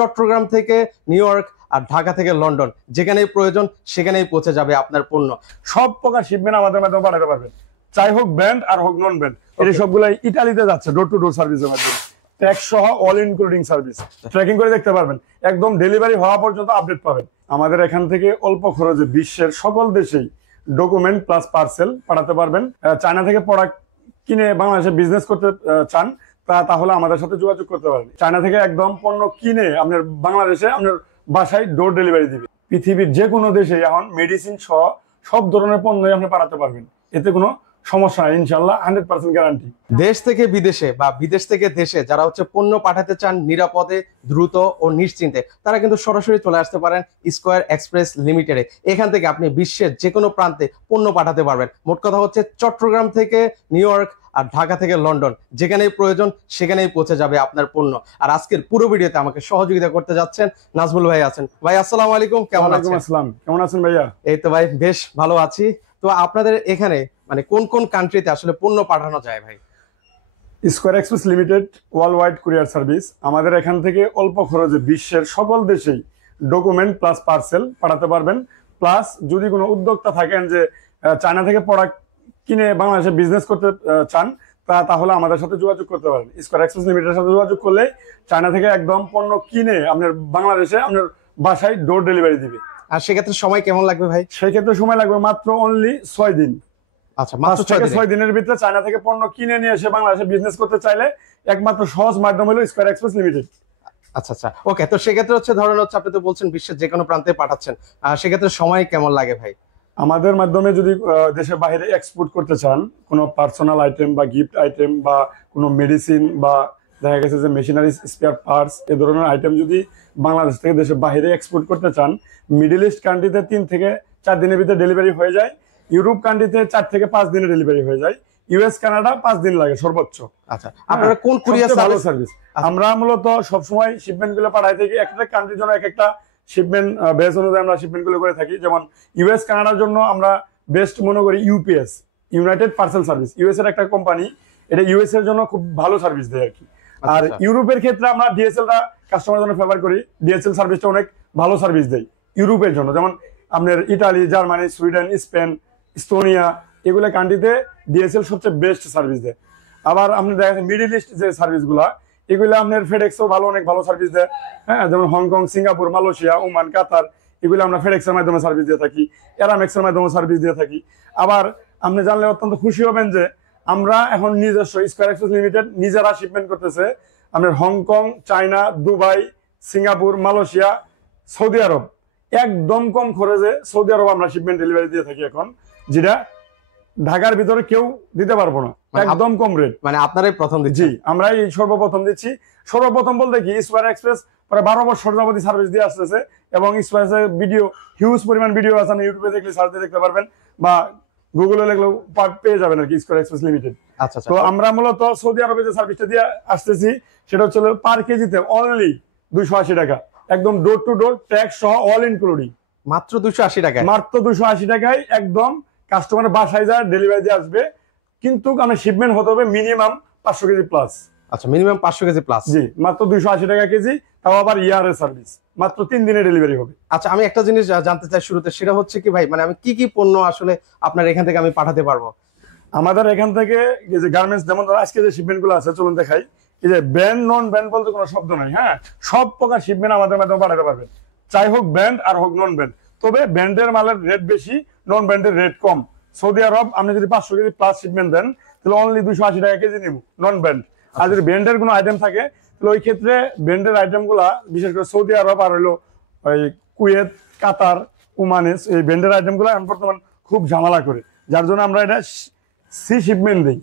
চট্টগ্রাম থেকে new York আর ঢাকা থেকে London, যেখানেই প্রয়োজন সেখানেই পৌঁছে যাবে আপনার পণ্য। সব প্রকার শিপমেন্ট আমাদের মাধ্যমে পাঠাতে পারবেন, চাই হোক ব্র্যান্ড আর হোক নন ব্র্যান্ড। এটা সবগুলাই ইতালিতে যাচ্ছে ডোর টু ডোর সার্ভিসের মাধ্যমে, ট্যাক্স সহ অল ইনক্লুডিং সার্ভিস। ট্র্যাকিং করে দেখতে পারবেন, একদম ডেলিভারি হওয়া পর্যন্ত আপডেট পাবেন। আমাদের এখান থেকে অল্প খরচে বিশ্বের সকল দেশেই ডকুমেন্ট প্লাস পার্সেল পাঠাতে পারবেন। চায়না থেকে প্রোডাক্ট কিনে বাংলাদেশে বিজনেস করতে চান তাহলে আমাদের সাথে যোগাযোগ করতে পারেন। চায়না থেকে একদম পণ্য কিনে আপনার বাংলাদেশে আপনার বাসায় ডোর ডেলিভারি দিবে। পৃথিবীর যে কোনো দেশে এখন মেডিসিন সহ সব ধরনের পণ্যই আপনি পাঠাতে পারবেন, এতে কোনো সমস্যা নাই ইনশাল্লাহ, 100% গ্যারান্টি। দেশ থেকে বিদেশে বা বিদেশ থেকে দেশে যারা পণ্য পাঠাতে চান নিরাপদে, দ্রুত ও নিশ্চিন্তে, তারা কিন্তু সরাসরি চলে আসতে পারেন স্কয়ার এক্সপ্রেস লিমিটেডে। এখান থেকে আপনি বিশ্বের যে কোনো প্রান্তে পণ্য পাঠাতে পারবেন। মোট কথা চট্টগ্রাম থেকে নিউ ইয়র্ক আর ঢাকা থেকে লন্ডন, যেখানেই প্রয়োজন সেখানেই পৌঁছে যাবে আপনার পণ্য। আর আজকের পুরো ভিডিওতে আমাকে সহযোগিতা করতে যাচ্ছেন নাজমুল ভাই আছেন। ভাই আসসালামু আলাইকুম, কেমন আছেন? আসসালাম, কেমন আছেন ভাইয়া? এই তো ভাই বেশ ভালো আছি। তো আপনাদের এখানে কোন কোন কান্ট্রিতে আসলে পণ্য পাঠানো যায় ভাই? Square Express limited world wide courier service. আমাদের এখান থেকে অল্প খরচে বিশ্বের সকল দেশেই ডকুমেন্ট প্লাস পার্সেল পাঠাতে পারবেন। প্লাস যদি কোনো উদ্যোক্তা থাকেন যে চায়না থেকে প্রোডাক্ট কিনে বাংলাদেশে বিজনেস করতে চান তাহলে আমাদের সাথে যোগাযোগ করতে পারেন। স্কয়ার এক্সপ্রেস লিমিটেডের সাথে যোগাযোগ করলে চায়না থেকে একদম পণ্য কিনে আপনার বাংলাদেশে আপনার বাসায় ডোর ডেলিভারি দিবে। আর সেক্ষেত্রে সময় কেমন লাগবে ভাই? সেক্ষেত্রে সময় লাগবে মাত্র অনলি 6 দিন। আচ্ছা, মাত্র 6 দিনের ভিতরে চায়না থেকে পণ্য কিনে নিয়ে এসে বাংলাদেশে বিজনেস করতে চাইলে একমাত্র সহজ মাধ্যম হলো স্কয়ার এক্সপ্রেস লিমিটেড। আচ্ছা আচ্ছা, ওকে। তো সেক্ষেত্রে ধরেন আপনি তো বলছেন বিশ্বের যে কোনো প্রান্তে পাঠাচ্ছেন, সেক্ষেত্রে সময় কেমন লাগে ভাই? আমাদের মাধ্যমে যদি দেশের বাইরে এক্সপোর্ট করতে চান কোনো পার্সোনাল আইটেম বা গিফট আইটেম বা কোনো মেডিসিন বা দেখা গেছে যে মেশিনারি স্পেয়ার পার্টস, এ ধরনের আইটেম যদি বাংলাদেশ থেকে দেশের বাইরে এক্সপোর্ট করতে চান, মিডল ইস্ট কান্ট্রিতে 3 থেকে 4 দিনের ভিতরে ডেলিভারি হয়ে যায়। ইউরোপ কান্ট্রিতে 4 থেকে 5 দিনে ডেলিভারি হয়ে যায়। ইউএস কানাডা 5 দিন লাগে সর্বোচ্চ। আচ্ছা, আপনারা কোন কুরিয়ার ভালো সার্ভিস? আমরা মূলত সবসময় শিপমেন্ট গুলো পাঠাই থাকি, একটা কান্ট্রির জন্য এক একটা শিপমেন্ট বেস অনুযায়ী আমরা শিপমেন্ট গুলো করে থাকি। যেমন ইউএস কানাডার জন্য আমরা বেস্ট মনে করি UPS, United parcel service. US এর একটা কোম্পানি, এটা ইউএস এর জন্য খুব ভালো সার্ভিস দেয় আর কি। আর ইউরোপের ক্ষেত্রে আমরা ডিএসএল টা কাস্টমারের জন্য ফেভার করি। ডিএসএল সার্ভিসটা অনেক ভালো সার্ভিস দেয় ইউরোপের জন্য। যেমন আপনার Italy, Germany, Sweden, Spain, Estonia, এগুলো কান্ট্রিতে ডিএসএল সবচেয়ে বেস্ট সার্ভিস দেয়। আবার আপনি দেখেন মিডল ইস্ট যে সার্ভিস গুলা, এগুলো আপনার ফেডেক্সও ভালো, অনেক ভালো সার্ভিস দেয়। হ্যাঁ, যেমন হংকং, সিঙ্গাপুর, মালয়েশিয়া, ওমান, কাতার, এগুলো আমরা ফেডেক্সের মাধ্যমে সার্ভিস দিয়ে থাকি, এরামেক্সের মাধ্যমে সার্ভিস দিয়ে থাকি। আবার আপনি জানলে অত্যন্ত খুশি হবেন যে আমরা এখন নিজস্ব স্কয়ার এক্সপ্রেস লিমিটেড নিজেরা শিপমেন্ট করতেছে আপনার Hong Kong, China, Dubai, Singapore, Malaysia, Saudi Arab. একদম কম খরচে সৌদি আরব আমরা শিপমেন্ট ডেলিভারি দিয়ে থাকি এখন, যেটা ঢাকার ভিতরে কেউ দিতে পারবো না, একদম কম রেট। আপনারাই প্রথম দিচ্ছি? জি, আমরাই সর্বপ্রথম দিচ্ছি। সর্বপ্রথম বলতে কি, স্কয়ার এক্সপ্রেস প্রায় 12 বছর যাবত সার্ভিস দিয়ে আসতেছে এবং স্কয়ার ভিডিও, হিউজ পরিমাণ ভিডিও আছে, ইউটিউবে দেখলে সার্চ দিয়ে দেখতে পারবেন বা গুগলে লিখলেও পেয়ে যাবেন আর কি, স্কয়ার এক্সপ্রেস লিমিটেড। আচ্ছা, তো আমরা মূলত সৌদি আরবে যে সার্ভিসটা দিয়ে আসতেছি সেটা হচ্ছে পার কেজিতে অনলি 280 টাকা, একদম ডোর টু ডোর ট্যাক্স সহ অল ইনক্লুডিং। মাত্র 280 টাকায়? মাত্র 280 টাকায় একদম কাস্টমারের বাসায় যায় ডেলিভারি দিয়ে আসবে। কিন্তু আমার শিপমেন্ট হতে হবে মিনিমাম 500 কেজি প্লাস। আচ্ছা, মিনিমাম 500 কেজি প্লাস? জি, মাত্র 280 টাকা কেজি, তাও আবার ইয়ারের সার্ভিস, মাত্র 3 দিনে ডেলিভারি হবে। আচ্ছা, আমি একটা জিনিস জানতে চাই শুরুতে, সেটা হচ্ছে কি ভাই, আমি কি কি পণ্য আসলে আপনার এখান থেকে আমি পাঠাতে পারবো? আমাদের এখান থেকে এই যে গার্মেন্টস, যেমন আজকে যে শিপমেন্ট গুলো আছে চলুন দেখাই। এই যে ব্র্যান্ড নন ব্র্যান্ড বলতে কোনো শব্দ নাই। হ্যাঁ, সব প্রকার শিপমেন্ট আমাদের মাধ্যমে পাঠাতে পারবেন, চাই হোক ব্র্যান্ড আর হোক নন ব্র্যান্ড। তবে ব্র্যান্ডের মালের রেট বেশি, নন ব্র্যান্ডের রেট কম। সৌদি আরব আপনি যদি 500 কেজি প্লাস শিপমেন্ট দেন তাহলে অনলি 280 টাকা কেজি নিব নন ব্র্যান্ড। আর যদি ব্র্যান্ডের কোনো আইটেম থাকে তাহলে ওই ক্ষেত্রে ব্র্যান্ডের আইটেম গুলা, বিশেষ করে সৌদি আরব আর হলো ওই কুয়েত, কাতার, ওমানে, এই ব্র্যান্ডের আইটেম গুলা বর্তমান খুব ঝামেলা করে, যার জন্য আমরা এটা সি শিপমেন্ট দিই।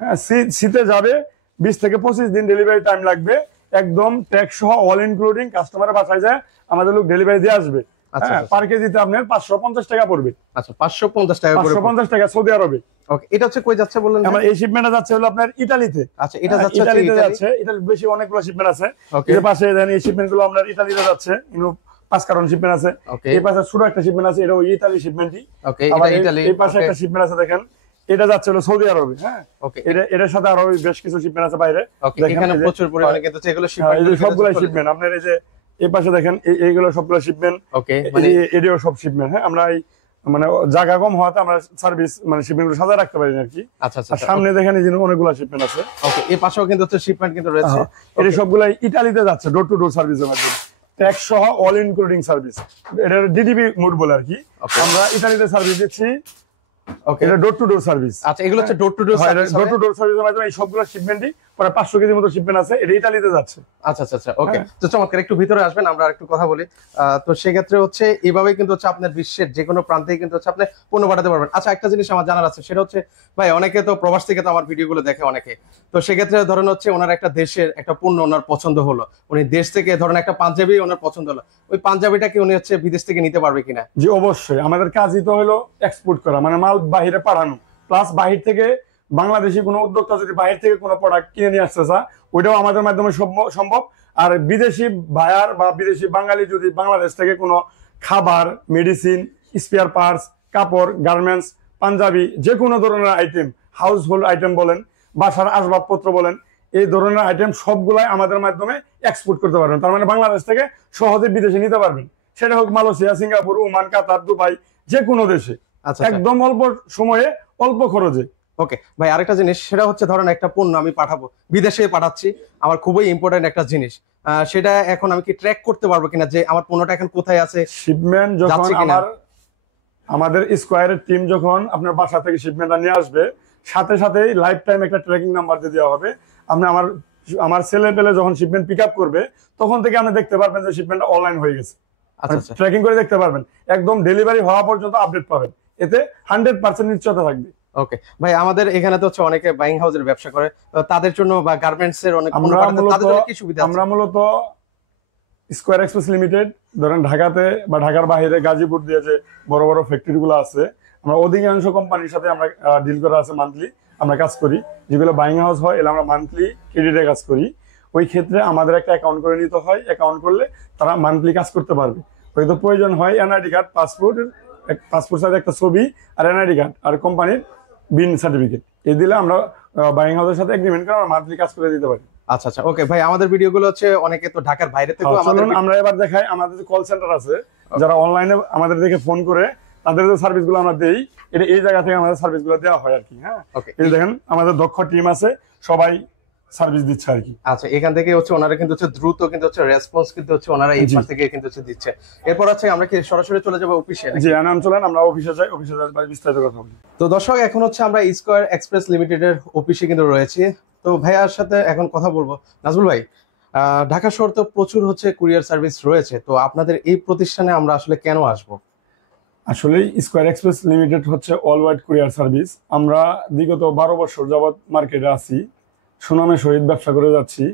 হ্যাঁ, সিতে যাবে, 20 থেকে 25 দিন ডেলিভারি টাইম লাগবে, একদম ট্যাক্স সহ অল ইনক্লুডিং কাস্টমারের বাসায় যায় আমাদের লোক ডেলিভারি দিয়ে আসবে। পার কেজিতে আপনার 550 টাকা পড়বে। আচ্ছা, 550 টাকা? 550 টাকা সৌদি আরবে। ওকে, এটা কই যাচ্ছে বললেন? আমার এই শিপমেন্টটা যাচ্ছে হলো আপনার ইতালিতে। আচ্ছা, এটা যাচ্ছে ইতালিতে যাচ্ছে। ইতালি বেশি অনেকগুলো শিপমেন্ট আছে। এর পাশে দেন এই শিপমেন্ট গুলো আপনার ইতালিতে যাচ্ছে, 5 কারণ শিপমেন্ট আছে। এই পাশে ছোট একটা শিপমেন্ট আছে, এটা ওই ইতালি শিপমেন্টই। ওকে, এটা ইতালি। এই পাশে একটা শিপমেন্ট আছে দেখেন, এটা যাচ্ছে হলো সৌদি আরবে। হ্যাঁ, ওকে, এটার সাথে আরো বেশ কিছু শিপমেন্ট আছে বাইরে। ওকে, এখানে প্রচুর পরিমাণে কিন্তু এগুলো শিপমেন্ট, সবগুলাই শিপমেন্ট আপনার এই যে এই পাশে দেখেন এইগুলো সবগুলো শিপমেন্ট, ওকে এডিও সব শিপমেন্ট। হ্যাঁ, আমরা এই মানে জায়গা কম হওয়াতে আমরা সার্ভিস মানে শিপমেন্ট গুলো সাজায় রাখতে পারি না আর কি। আচ্ছা আচ্ছা আর সামনে দেখেন এই যে অনেকগুলো শিপমেন্ট আছে। ওকে, এই পাশেও কিন্তু হচ্ছে শিপমেন্ট কিন্তু রয়েছে। এটা সবগুলাই ইতালিতে যাচ্ছে ডোর টু ডোর সার্ভিসের মাধ্যমে, ট্যাক্স সহ অল ইনক্লুডিং সার্ভিস। এটা ডিডিবি মোড বলে আর কি। আমরা ইতালিতে সার্ভিস দিচ্ছি। ওকে, এটা ডোর টু ডোর সার্ভিস। আচ্ছা, এগুলো হচ্ছে door to door service. Door to door সার্ভিসের মাধ্যমে এই সবগুলো শিপমেন্টই প্রায় 500 কেজির মতো শিপমেন্ট আছে, এটা ইতালিতে যাচ্ছে। আচ্ছা আচ্ছা আচ্ছা, ওকে, তো চমৎকার। একটু ভিতরে আসবেন, আমরা একটু কথা বলি। তো সেক্ষেত্রে হচ্ছে এইভাবেই কিন্তু হচ্ছে আপনার বিশ্বের যে কোনো প্রান্তেই কিন্তু হচ্ছে আপনি পণ্য পাঠাতে পারবেন। আচ্ছা, একটা জিনিস আমার জানার আছে, সেটা হচ্ছে ভাই অনেকে তো প্রবাস থেকে তো আমার ভিডিওগুলো দেখে অনেকে, তো সেক্ষেত্রে ধরেন হচ্ছে ওনার একটা দেশের একটা পণ্য ওনার পছন্দ হলো, উনি দেশ থেকে ধরেন একটা পাঞ্জাবি ওনার পছন্দ হলো, ওই পাঞ্জাবিটা কি উনি হচ্ছে বিদেশ থেকে নিতে পারবে কিনা? জি অবশ্যই, আমাদের কাজই তো হলো এক্সপোর্ট করা, মানে মাল বাহিরে পাঠানো, প্লাস বাহির থেকে বাংলাদেশি কোনো উদ্যোক্তা যদি বাহির থেকে কোনো প্রোডাক্ট কিনে নিয়ে আসতে চায় ওইটাও আমাদের মাধ্যমে সম্ভব। আর বিদেশি বায়ার বা বিদেশি বাঙালি যদি বাংলাদেশ থেকে কোনো খাবার, মেডিসিন, স্পেয়ার পার্টস, কাপড়, গার্মেন্টস, পাঞ্জাবি, যে কোনো ধরনের আইটেম, হাউস হোল্ড আইটেম বলেন, বাসার আসবাবপত্র বলেন, এই ধরনের আইটেম সবগুলাই আমাদের মাধ্যমে এক্সপোর্ট করতে পারবেন। তার মানে বাংলাদেশ থেকে সহজে বিদেশে নিতে পারবেন, সেটা হোক মালয়েশিয়া, সিঙ্গাপুর, ওমান, কাতার, দুবাই, যে কোনো দেশে একদম অল্প সময়ে অল্প খরচে। ওকে ভাই, আরেকটা জিনিস, সেটা হচ্ছে ধরেন একটা পণ্য আমি পাঠাবো, বিদেশে পাঠাচ্ছি, আমার খুবই ইম্পর্টেন্ট একটা জিনিস, সেটা এখন আমি কি ট্র্যাক করতে পারবো কিনা যে আমার পণ্যটা এখন কোথায় আছে? শিপমেন্ট যখন আমাদের স্কয়ারের টিম যখন আপনার বাসা থেকে শিপমেন্টটা নিয়ে আসবে, সাথে সাথে লাইফ টাইম একটা ট্র্যাকিং নাম্বার দিয়ে দেওয়া হবে। আপনি আমার ছেলে পেলে যখন শিপমেন্ট পিক আপ করবে তখন থেকে আপনি দেখতে পারবেন যে শিপমেন্টটা অনলাইন হয়ে গেছে। ট্র্যাকিং করে দেখতে পারবেন, একদম ডেলিভারি হওয়া পর্যন্ত আপডেট পাবেন, এতে 100% নিশ্চয়তা থাকবে। ওকে ভাই, আমাদের এখানে তো হচ্ছে অনেকে বাইং হাউসের ব্যবসা করে, তাদের জন্য বা গার্মেন্টস এর অনেক কি সুবিধা? আমরা মূলত স্কয়ার এক্সপ্রেস লিমিটেড ধরেন ঢাকাতে বা ঢাকার বাইরে গাজীপুর দিয়ে যে বড় বড় ফ্যাক্টরি গুলো আছে, আমরা অধিকাংশ কোম্পানির সাথে আমরা ডিল করা আছে, মান্থলি আমরা কাজ করি। যেগুলো বাইং হাউস হয় এগুলো আমরা মান্থলি ক্রেডিটে কাজ করি। ওই ক্ষেত্রে আমাদের একটা অ্যাকাউন্ট করে নিতে হয়, অ্যাকাউন্ট করলে তারা মান্থলি কাজ করতে পারবে। হয়তো প্রয়োজন হয় এনআইডি কার্ড, পাসপোর্ট সাইজের একটা ছবি, আর এনআইডি কার্ড, আর কোম্পানির বিন সার্টিফিকেট, এই দিলে আমরা বাইং হাউসের সাথে এগ্রিমেন্ট করে আমরা মান্থলি কাজ করে দিতে পারি। আচ্ছা আচ্ছা, ওকে ভাই, আমাদের ভিডিওগুলো হচ্ছে অনেকে তো ঢাকার বাইরে থেকে আমরা এবার দেখাই, আমাদের যে কল সেন্টার আছে, যারা অনলাইনে আমাদের দেখে ফোন করে তাদের যে সার্ভিস গুলো আমরা দেই, এটা এই জায়গা থেকে আমাদের সার্ভিস গুলো দেওয়া হয় আর কি। হ্যাঁ, এই দেখেন আমাদের দক্ষ টিম আছে, সবাই সার্ভিস দিচ্ছে আর কি। আচ্ছা, এখান থেকে হচ্ছে ওনারা কিন্তু হচ্ছে দ্রুত কিন্তু হচ্ছে রেসপন্স কিন্তু হচ্ছে ওনারা এই পাশ থেকে কিন্তু হচ্ছে দিচ্ছে। এরপর হচ্ছে আমরা কি সরাসরি চলে যাব অফিসে? জি নাম চলেন, আমরা অফিসে যাই, অফিসে যাই বিস্তারিত কথা বলি। তো দর্শক, এখন হচ্ছে আমরা স্কয়ার এক্সপ্রেস লিমিটেডের অফিসে কিন্তু রয়েছি। তো ভাইয়ার সাথে এখন কথা বলবো। নাজমুল ভাই, ঢাকা শহর তো প্রচুর হচ্ছে কুরিয়ার সার্ভিস রয়েছে, তো আপনাদের এই প্রতিষ্ঠানে আমরা আসলে কেন আসবো? আসলে স্কয়ার এক্সপ্রেস লিমিটেড হচ্ছে অল ওয়ার্ল্ড কুরিয়ার সার্ভিস। আমরা বিগত 12 বছর যাবৎ মার্কেটে আছি, সুনামের সহিত ব্যবসা করে যাচ্ছি,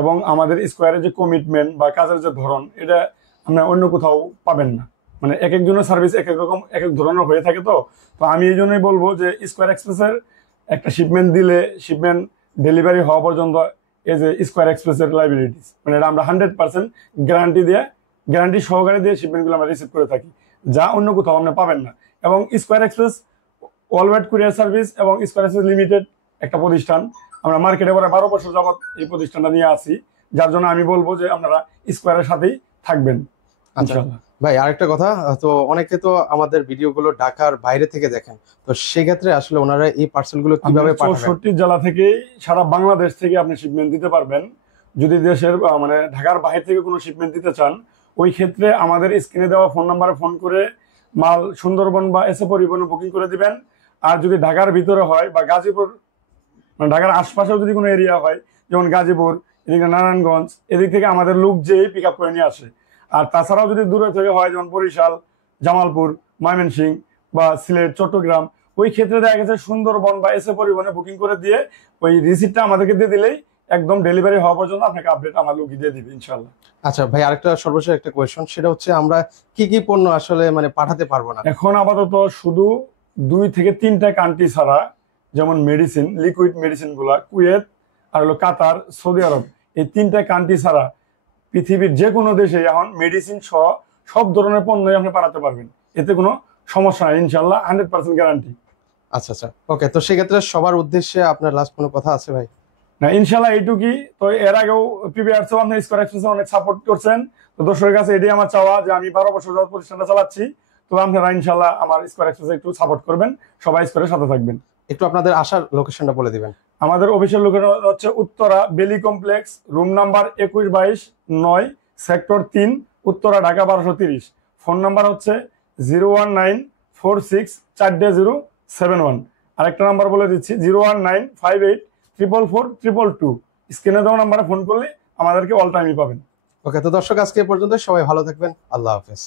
এবং আমাদের স্কয়ারের যে কমিটমেন্ট বা কাজের যে ধরন, এটা আমরা অন্য কোথাও পাবেন না। মানে এক একজনের সার্ভিস এক এক রকম, এক এক ধরনের হয়ে থাকে। তো আমি এই জন্যই বলবো যে স্কয়ার এক্সপ্রেসের একটা শিপমেন্ট দিলে, শিপমেন্ট ডেলিভারি হওয়া পর্যন্ত এই যে স্কয়ার এক্সপ্রেসের লাইবিলিটিস, মানে এটা আমরা 100% গ্যারান্টি সহকারে দিয়ে শিপমেন্টগুলো আমরা রিসিভ করে থাকি, যা অন্য কোথাও আপনি পাবেন না। এবং square express all world courier service এবং স্কয়ার এক্সপ্রেস লিমিটেড একটা প্রতিষ্ঠান, আমরা মার্কেটে পরে 12 বছর যাবৎ এই প্রতিষ্ঠানটা নিয়ে আসি, যার জন্য আমি বলবো যে আপনারা স্কয়ারের সাথেই থাকবেন ইনশাআল্লাহ। ভাই আরেকটা কথা, তো অনেকে তো আমাদের ভিডিওগুলো ঢাকার বাইরে থেকে দেখেন, তো সেক্ষেত্রে আসলে ওনারা এই পার্সেলগুলো কিভাবে পাঠাবেন? 64 জেলা থেকে, সারা বাংলাদেশ থেকে আপনি শিপমেন্ট দিতে পারবেন। যদি দেশের মানে ঢাকার বাইরে থেকে কোনো শিপমেন্ট দিতে চান, ওই ক্ষেত্রে আমাদের স্ক্রিনে দেওয়া ফোন নাম্বারে ফোন করে মাল সুন্দরবন বা এসে পরিবহনে বুকিং করে দিবেন। আর যদি ঢাকার ভিতরে হয় বা গাজীপুর, মানে ঢাকার আশপাশেও যদি কোনো এরিয়া হয়, যেমন গাজীপুর, এদিকে নারায়ণগঞ্জ, এদিক থেকে আমাদের লোক যেয়ে পিক আপ করে নিয়ে আসে। আর তাছাড়াও যদি দূরে থেকে হয়, যেমন বরিশাল, জামালপুর, ময়মনসিংহ বা সিলেট, চট্টগ্রাম, ওই ক্ষেত্রে দেখা গেছে সুন্দরবন বা এসে পরিবহনে বুকিং করে দিয়ে ওই রিসিপ্টটা আমাদেরকে দিয়ে দিলেই একদম ডেলিভারি হওয়া পর্যন্ত আপনাকে আপডেট আমার লোক দিয়ে দিবে ইনশাআল্লাহ। আচ্ছা ভাই, আরেকটা সর্বশেষ একটা কোয়েশ্চন, সেটা হচ্ছে আমরা কি কি পণ্য আসলে মানে পাঠাতে পারবো না এখন আপাতত? শুধু 2 থেকে 3টা কান্ট্রি ছাড়া, যেমন মেডিসিন, লিকুইড মেডিসিন গুলা, কুয়েত আর হলো কাতার, সৌদি আরব, এই 3টা কান্ট্রি ছাড়া পৃথিবীর যে কোনো দেশে এখন মেডিসিন সহ সব ধরনের পণ্যই আপনি পাঠাতে পারবেন, এতে কোনো সমস্যা নাই ইনশাআল্লাহ, 100% গ্যারান্টি। আচ্ছা আচ্ছা, ওকে। তো সেক্ষেত্রে সবার উদ্দেশ্যে আপনার লাস্ট কোনো কথা আছে ভাই? না ইনশাল্লাহ এইটুকুই। তো এর আগেও পিবিআরসও আপনি স্কয়ার এক্সপ্রেস অনেক সাপোর্ট করছেন। তো দর্শকের কাছে এটাই আমার চাওয়া যে আমি 12 বছর যাবত প্রতিষ্ঠানটা চালাচ্ছি, তো আপনারা ইনশাল্লাহ আমার স্কয়ার এক্সপ্রেস একটু সাপোর্ট করবেন, সবাই স্কয়ারের সাথে থাকবেন। একটু আপনাদের আসার লোকেশনটা বলে দিবেন। আমাদের অফিসিয়াল লোকেশন হচ্ছে উত্তরা বেলি complex, room number 21-22-9, sector 3, Uttara, Dhaka 1230। Phone number হচ্ছে 019464071। আরেকটা নাম্বার বলে দিচ্ছি 01958444422। স্ক্রিনে দেওয়া নাম্বারে ফোন করলে আমাদেরকে অল টাইমই পাবেন। ওকে, তো দর্শক আজকে এ পর্যন্ত, সবাই ভালো থাকবেন, আল্লাহ হাফেজ।